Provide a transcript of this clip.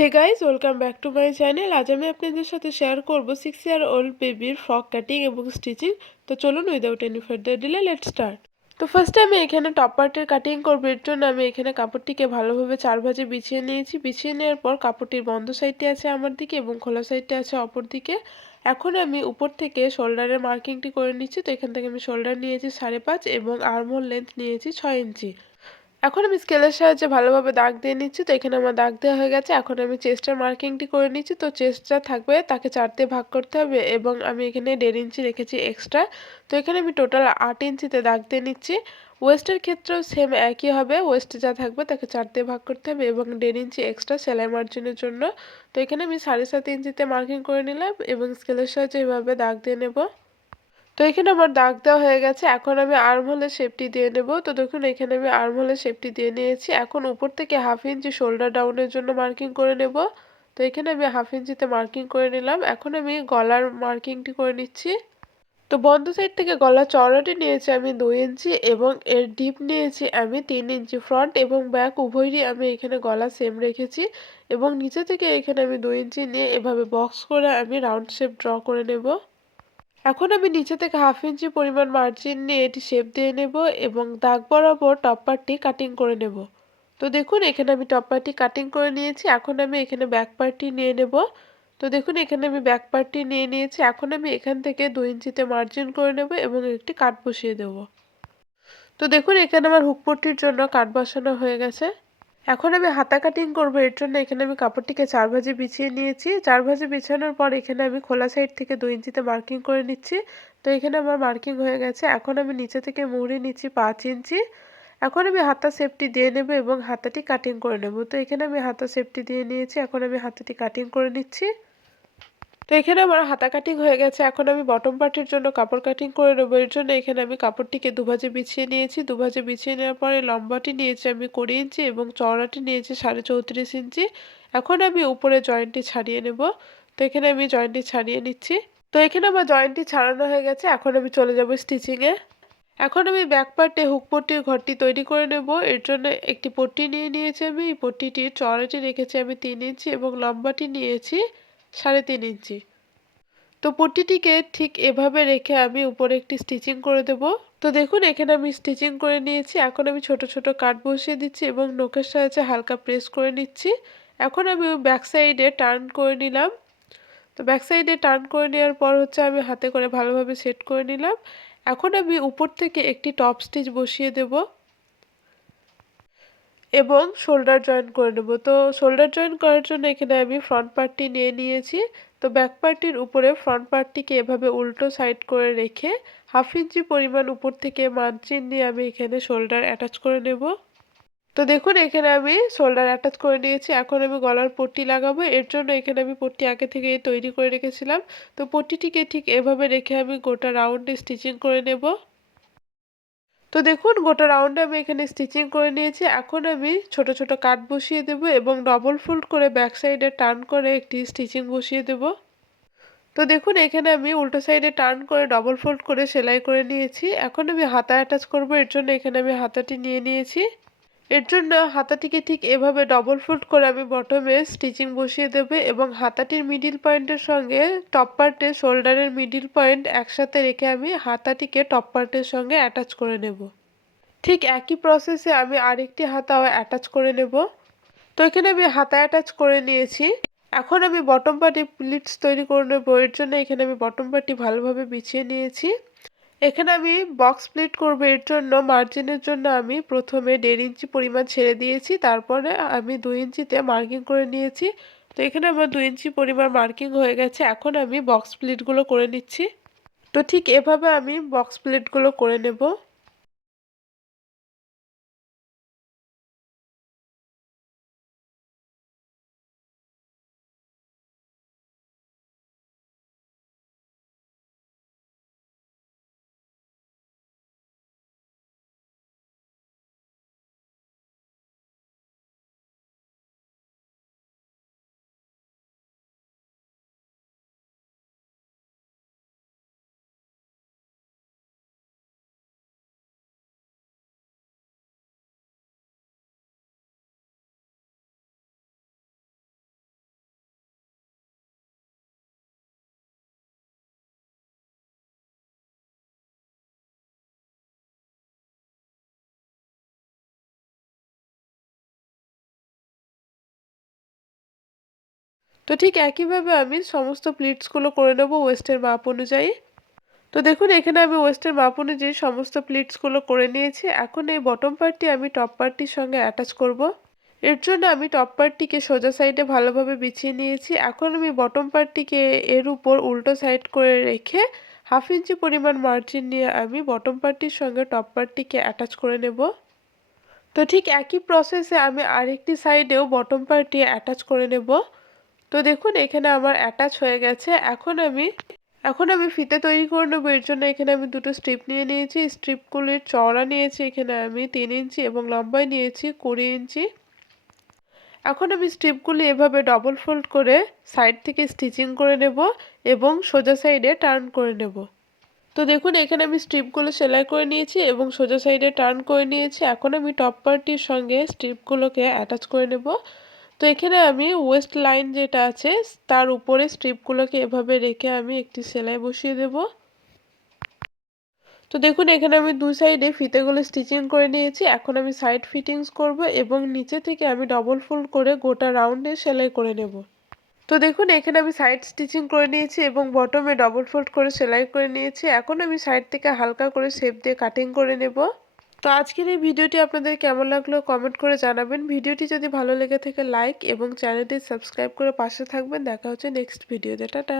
Hey guys, welcome back to my channel. আজ আমি আপনাদের সাথে শেয়ার করব 6 ইয়ার ওল্ড বেবির ফ্রক কাটিং এবং স্টিচিং। তো চলুন without any further delay let's start. তো ফার্স্টে আমি এখানে টপ পার্টের কাটিং করবো। এর জন্য আমি এখানে কাপড়টিকে ভালোভাবে 4 ভাঁজে বিছিয়ে নিয়েছি। বিছিয়ে নেওয়ার পর কাপড়টির বন্ধ সাইডটি আছে আমার দিকে এবং খোলা সাইডটি আছে অপর দিকে। এখন আমি উপর থেকে শোল্ডারের মার্কিংটি করে নিচ্ছি। তো এখান থেকে আমি শোল্ডার নিয়েছি 5.5 এবং আর্মহোল লেন্থ নিয়েছি 6 ইঞ্চি। এখন আমি স্কেলের সাহায্যে ভালোভাবে দাগ দিয়ে নিচ্ছি। তো এখানে আমার দাগ দেওয়া হয়ে গেছে। এখন আমি চেস্টের মার্কিংটি করে নিচ্ছি। তো চেস্টটা থাকবে তাকে 4 দিয়ে ভাগ করতে হবে এবং আমি এখানে 1.5 ইঞ্চি রেখেছি এক্সট্রা। তো এখানে আমি টোটাল 8 ইঞ্চিতে দাগ দিয়ে নিচ্ছি। ওয়েস্টের ক্ষেত্রেও সেম একই হবে। ওয়েস্টে যা থাকবে তাকে 4 দিয়ে ভাগ করতে হবে এবং 1.5 ইঞ্চি এক্সট্রা সেলাই মার্জিনের জন্য। তো এখানে আমি 7.5 ইঞ্চিতে মার্কিং করে নিলাম এবং স্কেলের সাহায্যে এভাবে দাগ দিয়ে নেব। তো এখানে আমার দাগ দেওয়া হয়ে গেছে। এখন আমি আর্মহোলের শেপটি দিয়ে নেব। তো দেখুন এখানে আমি আর্মহোলের শেপটি দিয়ে নিয়েছি। এখন উপর থেকে 1/2 ইঞ্চি শোল্ডার ডাউনের জন্য মার্কিং করে নেব। তো এখানে আমি 1/2 ইঞ্চিতে মার্কিং করে নিলাম। এখন আমি গলার মার্কিংটি করে নিচ্ছি। তো বন্ধ সাইড থেকে গলার চওড়াটি নিয়েছি আমি 2 ইঞ্চি এবং এর ডিপ নিয়েছি আমি 3 ইঞ্চি। ফ্রন্ট এবং ব্যাক উভয়েরই আমি এখানে গলা সেম রেখেছি এবং নিচে থেকে এখানে আমি 2 ইঞ্চি নিয়ে এভাবে বক্স করে আমি রাউন্ড শেপ ড্র করে নেব। এখন আমি নিচে থেকে 1/2 ইঞ্চি পরিমাণ মার্জিন নিয়ে এটি শেপ দিয়ে নেব এবং দাগ বরাবর টপ পার্টটি কাটিং করে নেব। তো দেখুন এখানে আমি টপ পার্টটি কাটিং করে নিয়েছি। এখন আমি এখানে ব্যাক পার্টটি নিয়ে নেব। তো দেখুন এখানে আমি ব্যাক পার্টটি নিয়ে নিয়েছি। এখন আমি এখান থেকে 2 ইঞ্চিতে মার্জিন করে নেব এবং একটি কাট বসিয়ে দেব। তো দেখুন এখানে আমার হুক পট্টির জন্য কাট বসানো হয়ে গেছে। এখন আমি হাতা কাটিং করব। এর জন্য এখানে আমি কাপড়টিকে 4 ভাঁজে বিছিয়ে নিয়েছি। 4 ভাঁজে বিছানোর পর এখানে আমি খোলা সাইড থেকে 2 ইঞ্চিতে মার্কিং করে নিচ্ছি। তো এখানে আমার মার্কিং হয়ে গেছে। এখন আমি নিচে থেকে মুড়ে নিচ্ছি 5 ইঞ্চি। এখন আমি হাতা শেপটি দিয়ে নেব এবং হাতাটি কাটিং করে নেব। তো এখানে আমি হাতা শেপটি দিয়ে নিয়েছি। এখন আমি হাতাটি কাটিং করে নিচ্ছি। তো এখানে আমার হাতা কাটিং হয়ে গেছে। এখন আমি বটম পার্টের জন্য কাপড় কাটিং করে নেবো। এর জন্য এখানে আমি কাপড়টিকে 2 ভাঁজে বিছিয়ে নিয়েছি। 2 ভাঁজে বিছিয়ে নেওয়ার পরে লম্বাটি নিয়েছি আমি 20 ইঞ্চি এবং চওড়াটি নিয়েছি 34.5 ইঞ্চি। এখন আমি উপরে জয়েন্টটি ছাড়িয়ে নেব। তো এখানে আমি জয়েন্টটি ছাড়িয়ে নিচ্ছি। তো এখানে আমার জয়েন্টটি ছাড়ানো হয়ে গেছে। এখন আমি চলে যাব স্টিচিংয়ে। এখন আমি ব্যাক পার্টে হুক পট্টির ঘরটি তৈরি করে নেব। এর জন্য একটি পট্টি নিয়ে নিয়েছি আমি। এই পট্টিটির চওড়াটি রেখেছি আমি 3 ইঞ্চি এবং লম্বাটি নিয়েছি 3.5 ইঞ্চি। তো পট্টিটিকে ঠিক এভাবে রেখে আমি উপরে একটি স্টিচিং করে দেব। তো দেখুন এখানে আমি স্টিচিং করে নিয়েছি। এখন আমি ছোট ছোট কাট বসিয়ে দিচ্ছি এবং নখের সাহায্যে হালকা প্রেস করে নিচ্ছি। এখন আমি ব্যাক সাইডে টার্ন করে নিলাম। তো ব্যাক সাইডে টার্ন করে নেওয়ার পর হচ্ছে আমি হাতে করে ভালোভাবে সেট করে নিলাম। এখন আমি উপর থেকে একটি টপ স্টিচ বসিয়ে দেব এবং শোল্ডার জয়েন করে নেব। তো শোল্ডার জয়েন করার জন্য এখানে আমি ফ্রন্ট পার্টটি নিয়ে নিয়েছি। তো ব্যাক পার্টটির উপরে ফ্রন্ট পার্টটিকে এভাবে উল্টো সাইড করে রেখে 1/2 ইঞ্চি পরিমাণ উপর থেকে মার্জিন নিয়ে আমি এখানে শোল্ডার অ্যাটাচ করে নেব। তো দেখুন এখানে আমি শোল্ডার অ্যাটাচ করে নিয়েছি। এখন আমি গলার পট্টি লাগাবো। এর জন্য এখানে আমি পট্টি আগে থেকে তৈরি করে রেখেছিলাম। তো পট্টিটিকে ঠিক এভাবে রেখে আমি গোটা রাউন্ডে স্টিচিং করে নেব। তো দেখুন গোটা রাউন্ডে আমি এখানে স্টিচিং করে নিয়েছি। এখন আমি ছোট ছোট কাট বসিয়ে দেব এবং ডবল ফোল্ড করে ব্যাক সাইডে টার্ন করে একটি স্টিচিং বসিয়ে দেব। তো দেখুন এখানে আমি উল্টো সাইডে টার্ন করে ডবল ফোল্ড করে সেলাই করে নিয়েছি। এখন আমি হাতা অ্যাটাচ করব। এর জন্য এখানে আমি হাতাটি নিয়ে নিয়েছি। এর জন্য হাতাটিকে ঠিক এভাবে ডবল ফোল্ড করে আমি বটমে স্টিচিং বসিয়ে দেব এবং হাতাটির মিডিল পয়েন্টের সঙ্গে টপ পার্টে শোল্ডারের মিডিল পয়েন্ট একসাথে রেখে আমি হাতাটিকে টপ পার্টের সঙ্গে অ্যাটাচ করে নেব। ঠিক একই প্রসেসে আমি আরেকটি হাতাও অ্যাটাচ করে নেব। তো এখানে আমি হাতা অ্যাটাচ করে নিয়েছি। এখন আমি বটম পার্টে প্লিটস তৈরি করে নেব। এর জন্য এখানে আমি বটম পার্টটি ভালোভাবে বিছিয়ে নিয়েছি। এখানে আমি বক্স প্লিট করব। এর জন্য মার্জিনের জন্য আমি প্রথমে 1.5 ইঞ্চি পরিমাণ ছেড়ে দিয়েছি। তারপরে আমি 2 ইঞ্চিতে মার্কিং করে নিয়েছি। তো এখানে আমার 2 ইঞ্চি পরিমাণ মার্কিং হয়ে গেছে। এখন আমি বক্স প্লিটগুলো করে নিচ্ছি। তো ঠিক এভাবে আমি বক্স প্লিটগুলো করে নেব। তো ঠিক একইভাবে আমি সমস্ত প্লিটসগুলো করে নেব ওয়েস্টের মাপ অনুযায়ী। তো দেখুন এখানে আমি ওয়েস্টের মাপ অনুযায়ী সমস্ত প্লিটসগুলো করে নিয়েছি। এখন এই বটম পার্টটি আমি টপ পার্টটির সঙ্গে অ্যাটাচ করব। এর জন্য আমি টপ পার্টটিকে সোজা সাইডে ভালোভাবে বিছিয়ে নিয়েছি। এখন আমি বটম পার্টটিকে এর উপর উল্টো সাইড করে রেখে 1/2 ইঞ্চি পরিমাণ মার্জিন নিয়ে আমি বটম পার্টটির সঙ্গে টপ পার্টটিকে অ্যাটাচ করে নেব। তো ঠিক একই প্রসেসে আমি আরেকটি সাইডেও বটম পার্টটি অ্যাটাচ করে নেব। তো দেখুন এখানে আমার অ্যাটাচ হয়ে গেছে। এখন আমি ফিতে তৈরি করে নেবো। এর জন্য এখানে আমি দুটো স্ট্রিপ নিয়ে নিয়েছি। স্ট্রিপগুলির চওড়া নিয়েছি এখানে আমি 3 ইঞ্চি এবং লম্বায় নিয়েছি 20 ইঞ্চি। এখন আমি স্ট্রিপগুলি এভাবে ডবল ফোল্ড করে সাইড থেকে স্টিচিং করে নেব এবং সোজা সাইডে টার্ন করে নেব। তো দেখুন এখানে আমি স্ট্রিপগুলো সেলাই করে নিয়েছি এবং সোজা সাইডে টার্ন করে নিয়েছি। এখন আমি টপ পার্টটির সঙ্গে স্ট্রিপগুলোকে অ্যাটাচ করে নেব। তো এখানে আমি ওয়েস্ট লাইন যেটা আছে তার উপরে স্ট্রিপগুলোকে এভাবে রেখে আমি একটি সেলাই বসিয়ে দেব। তো দেখুন এখানে আমি দুই সাইডে ফিতেগুলো স্টিচিং করে নিয়েছি। এখন আমি সাইড ফিটিংস করব এবং নিচে থেকে আমি ডবল ফোল্ড করে গোটা রাউন্ডে সেলাই করে নেব। তো দেখুন এখানে আমি সাইড স্টিচিং করে নিয়েছি এবং বটমে ডবল ফোল্ড করে সেলাই করে নিয়েছি। এখন আমি সাইড থেকে হালকা করে শেপ দিয়ে কাটিং করে নেব। তো আজকের এই ভিডিওটি আপনাদের কেমন লাগলো কমেন্ট করে জানাবেন। ভিডিওটি যদি ভালো লেগে থাকে লাইক এবং চ্যানেলটি সাবস্ক্রাইব করে পাশে থাকবেন। দেখা হচ্ছে নেক্সট ভিডিওতে। টাটা।